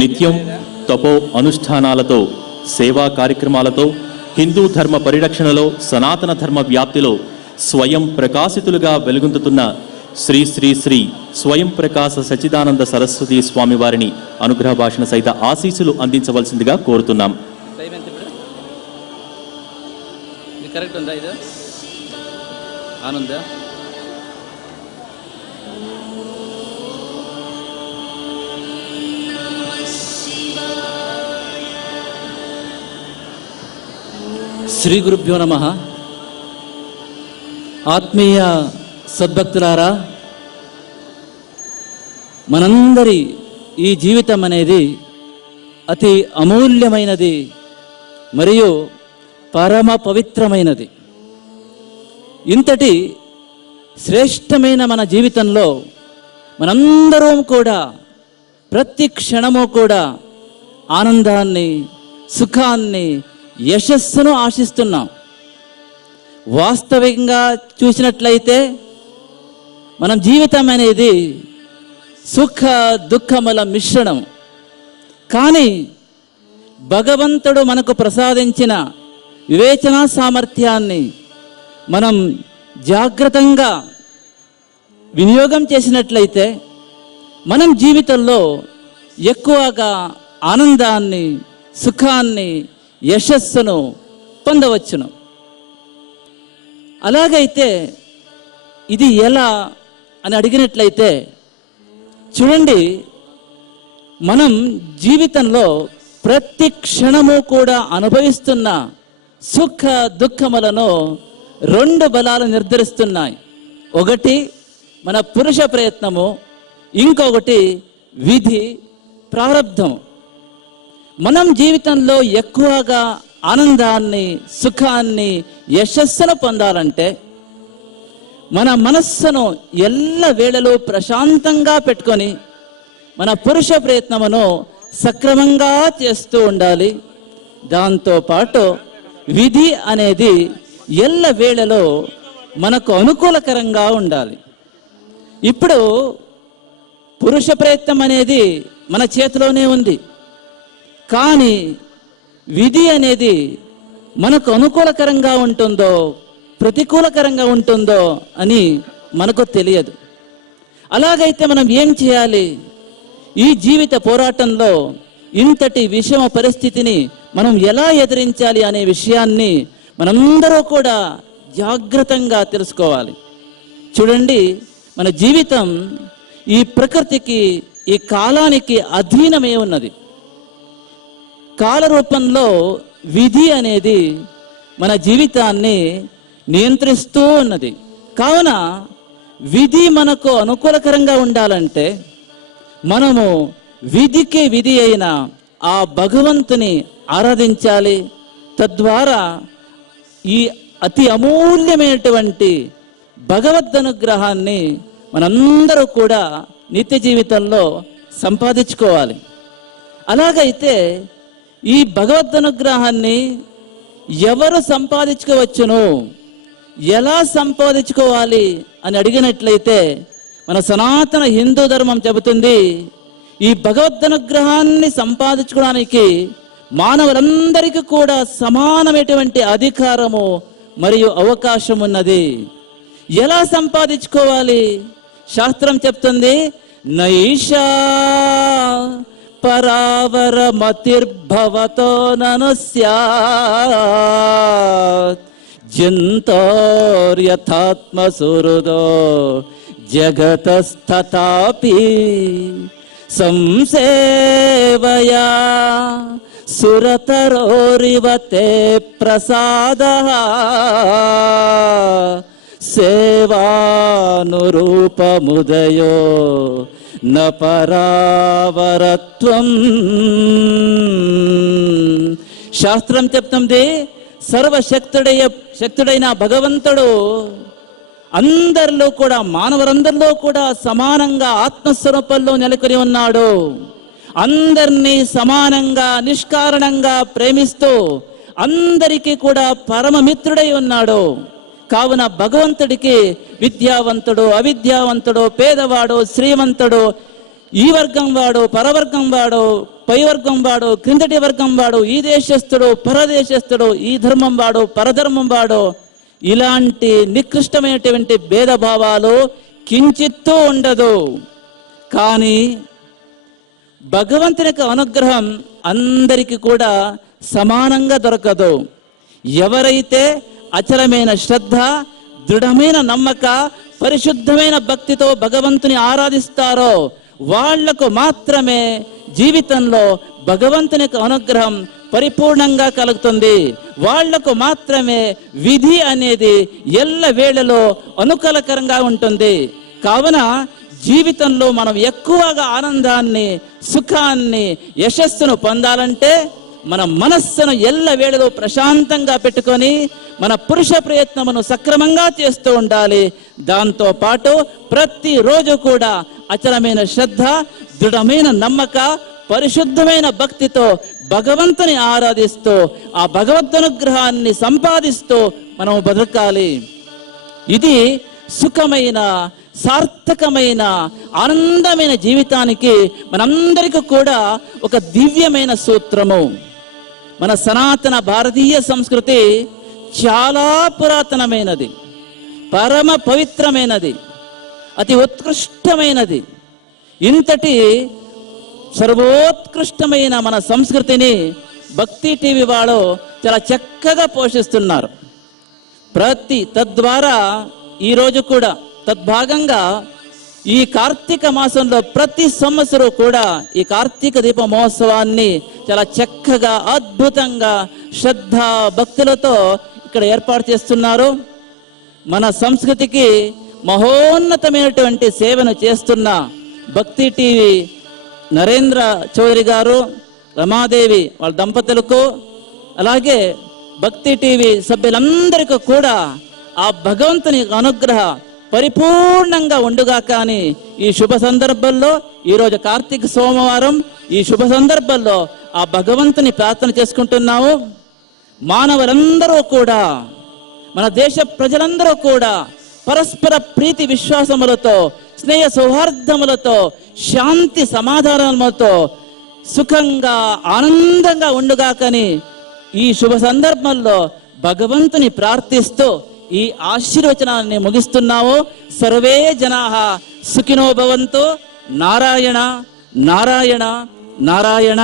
నిత్యం తపో అనుష్ఠానాలతో, సేవా కార్యక్రమాలతో, హిందూ ధర్మ పరిరక్షణలో, సనాతన ధర్మ వ్యాప్తిలో స్వయం ప్రకాశితులుగా వెలుగొందుతున్న శ్రీ శ్రీ శ్రీ స్వయం ప్రకాశ సచ్చిదానంద సరస్వతి స్వామి వారిని అనుగ్రహ భాషణ సహిత ఆశీస్సులు అందించవలసిందిగా కోరుతున్నాం. కరెక్ట్ ఉందా? ఇది ఆనందా? శ్రీ గురుభ్యో నమః. ఆత్మీయ సద్భక్తులారా, మనందరి ఈ జీవితం అనేది అతి అమూల్యమైనది మరియు పరమ పవిత్రమైనది. ఇంతటి శ్రేష్టమైన మన జీవితంలో మనందరం కూడా ప్రతి క్షణము కూడా ఆనందాన్ని, సుఖాన్ని, యశస్సును ఆశిస్తున్నాం. వాస్తవికంగా చూసినట్లయితే మనం జీవితం అనేది సుఖ దుఃఖముల మిశ్రణం. కానీ భగవంతుడు మనకు ప్రసాదించిన వివేచన సామర్థ్యాన్ని మనం జాగ్రత్తగా వినియోగం చేసినట్లయితే మనం జీవితంలో ఎక్కువగా ఆనందాన్ని, సుఖాన్ని, యశస్సును పొందవచ్చును. అలాగైతే ఇది ఎలా అని అడిగినట్లయితే చూడండి, మనం జీవితంలో ప్రతి క్షణము కూడా అనుభవిస్తున్న సుఖ దుఃఖములను రెండు బలాలు నిర్ధరిస్తున్నాయి. ఒకటి మన పురుష ప్రయత్నము, ఇంకొకటి విధి ప్రారబ్ధం. మనం జీవితంలో ఎక్కువగా ఆనందాన్ని, సుఖాన్ని, యశస్సును పొందాలంటే మన మనస్సును ఎల్ల వేళలో ప్రశాంతంగా పెట్టుకొని మన పురుష ప్రయత్నమును సక్రమంగా చేస్తూ ఉండాలి. దాంతోపాటు విధి అనేది ఎల్ల వేళలో మనకు అనుకూలకరంగా ఉండాలి. ఇప్పుడు పురుష ప్రయత్నం అనేది మన చేతిలోనే ఉంది, కానీ విధి అనేది మనకు అనుకూలకరంగా ఉంటుందో ప్రతికూలకరంగా ఉంటుందో అని మనకు తెలియదు. అలాగైతే మనం ఏం చేయాలి? ఈ జీవిత పోరాటంలో ఇంతటి విషమ పరిస్థితిని మనం ఎలా ఎదిరించాలి అనే విషయాన్ని మనందరూ కూడా జాగ్రత్తగా తెలుసుకోవాలి. చూడండి, మన జీవితం ఈ ప్రకృతికి, ఈ కాలానికి అధీనమే ఉన్నది. కాల రూపంలో విధి అనేది మన జీవితాన్ని నియంత్రిస్తూ ఉన్నది. కావున విధి మనకు అనుకూలకరంగా ఉండాలంటే మనము విధికి విధి అయిన ఆ భగవంతుని ఆరాధించాలి. తద్వారా ఈ అతి అమూల్యమైనటువంటి భగవదనుగ్రహాన్ని మనందరూ కూడా నిత్య జీవితంలో సంపాదించుకోవాలి. అలాగైతే ఈ భగవదనుగ్రహాన్ని ఎవరు సంపాదించుకోవచ్చును, ఎలా సంపాదించుకోవాలి అని అడిగినట్లయితే మన సనాతన హిందూ ధర్మం చెబుతుంది, ఈ భగవదనుగ్రహాన్ని సంపాదించుకోవడానికి మానవులందరికీ కూడా సమానమైనటువంటి అధికారము మరియు అవకాశం ఉన్నది. ఎలా సంపాదించుకోవాలి? శాస్త్రం చెప్తుంది, నైషా పరావర మతిర్భవతో నను స్యాత్ జంతోర్యథాత్మ సుహృదో జగతస్తథాపి సంసేవయా సురతరోరివతే ప్రసాదః సేవానురూపముదయో న పరావరత్వం. శాస్త్రం చెప్తుంది, శక్తుడైన భగవంతుడు అందరిలో కూడా, మానవులందరిలో కూడా సమానంగా ఆత్మస్వరూపంలో నెలకొని ఉన్నాడు. అందరినీ సమానంగా నిష్కారణంగా ప్రేమిస్తూ అందరికీ కూడా పరమమిత్రుడై ఉన్నాడు. కావున భగవంతుడికి విద్యావంతుడు, అవిద్యావంతుడు, పేదవాడు, శ్రీమంతుడు, ఈ వర్గం వాడు, పరవర్గం వాడు, పై వర్గం వాడు, క్రిందటి వర్గం వాడు, ఈ దేశస్థుడు, పరదేశస్థుడు, ఈ ధర్మం వాడు, పరధర్మం వాడు, ఇలాంటి నికృష్టమైనటువంటి భేదభావాలు కించిత్తూ ఉండదు. కానీ భగవంతుని యొక్క అనుగ్రహం అందరికీ కూడా సమానంగా దొరకదు. ఎవరైతే అచలమైన శ్రద్ధ, దృఢమైన నమ్మక, పరిశుద్ధమైన భక్తితో భగవంతుని ఆరాధిస్తారో వాళ్లకు మాత్రమే జీవితంలో భగవంతుని యొక్క అనుగ్రహం పరిపూర్ణంగా కలుగుతుంది. వాళ్లకు మాత్రమే విధి అనేది ఎల్ల వేళలో అనుకూలకరంగా ఉంటుంది. కావున జీవితంలో మనం ఎక్కువగా ఆనందాన్ని, సుఖాన్ని, యశస్సును పొందాలంటే మన మనస్సును ఎల్ల వేళలో ప్రశాంతంగా పెట్టుకొని మన పురుష ప్రయత్నమును సక్రమంగా చేస్తూ ఉండాలి. దాంతో పాటు ప్రతిరోజు కూడా అచలమైన శ్రద్ధ, దృఢమైన నమ్మక, పరిశుద్ధమైన భక్తితో భగవంతుని ఆరాధిస్తూ ఆ భగవదనుగ్రహాన్ని సంపాదిస్తూ మనం బతకాలి. ఇది సుఖమైన, సార్థకమైన, ఆనందమైన జీవితానికి మనందరికీ కూడా ఒక దివ్యమైన సూత్రము. మన సనాతన భారతీయ సంస్కృతి చాలా పురాతనమైనది, పరమ పవిత్రమైనది, అతి ఉత్కృష్టమైనది. ఇంతటి సర్వోత్కృష్టమైన మన సంస్కృతిని భక్తి టీవీ వాళ్ళు చాలా చక్కగా పోషిస్తున్నారు. తద్వారా ఈరోజు కూడా తద్భాగంగా ఈ కార్తీక మాసంలో ప్రతి సంవత్సరం కూడా ఈ కార్తీక దీప మహోత్సవాన్ని చాలా చక్కగా, అద్భుతంగా, శ్రద్ధ భక్తులతో ఇక్కడ ఏర్పాటు చేస్తున్నారు. మన సంస్కృతికి మహోన్నతమైనటువంటి సేవను చేస్తున్న భక్తి టీవీ నరేంద్ర చౌదరి గారు, రమాదేవి వాళ్ళ దంపతులకు, అలాగే భక్తి టీవీ సభ్యులందరికీ కూడా ఆ భగవంతుని అనుగ్రహ పరిపూర్ణంగా ఉండుగా. కానీ ఈ శుభ సందర్భంలో, ఈరోజు కార్తీక సోమవారం, ఈ శుభ సందర్భంలో ఆ భగవంతుని ప్రార్థన చేసుకుంటున్నాము. మానవులందరూ కూడా, మన దేశ ప్రజలందరూ కూడా పరస్పర ప్రీతి విశ్వాసములతో, స్నేహ సౌహార్దములతో, శాంతి సమాధానములతో సుఖంగా, ఆనందంగా ఉండుగాకని ఈ శుభ సందర్భంలో భగవంతుని ప్రార్థిస్తూ ఈ ఆశీర్వచనాన్ని ముగిస్తున్నాము. సర్వే జనాః సుఖినో భవంతు. నారాయణ నారాయణ నారాయణ.